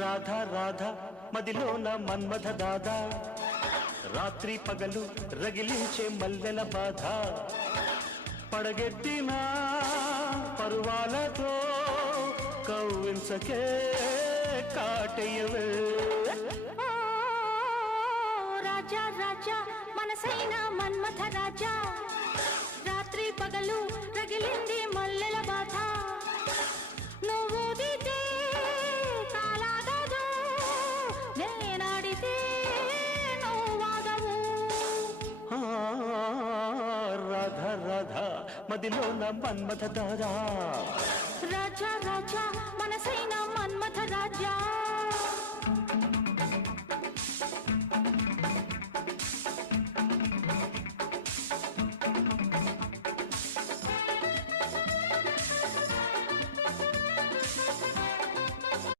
రాధా రాధా మదిలోన మన్మథ దాదా రాత్రి పగలు రగిలించే మల్లెల బాధ పడగెత్తిన పరువాలతో కవ్వించకే కాటయ్యవే రాజా రాజా మనసైన మన్మథ రాజా రాత్రి పగలు రగిలింది మల్లెల బాధ నువ్వు దితే కాలాగదు నేనాడితే నువ్వు వాదము రాధా రాధా మదిలోన మన్మథ దాదా రాజా రాజా మనసైన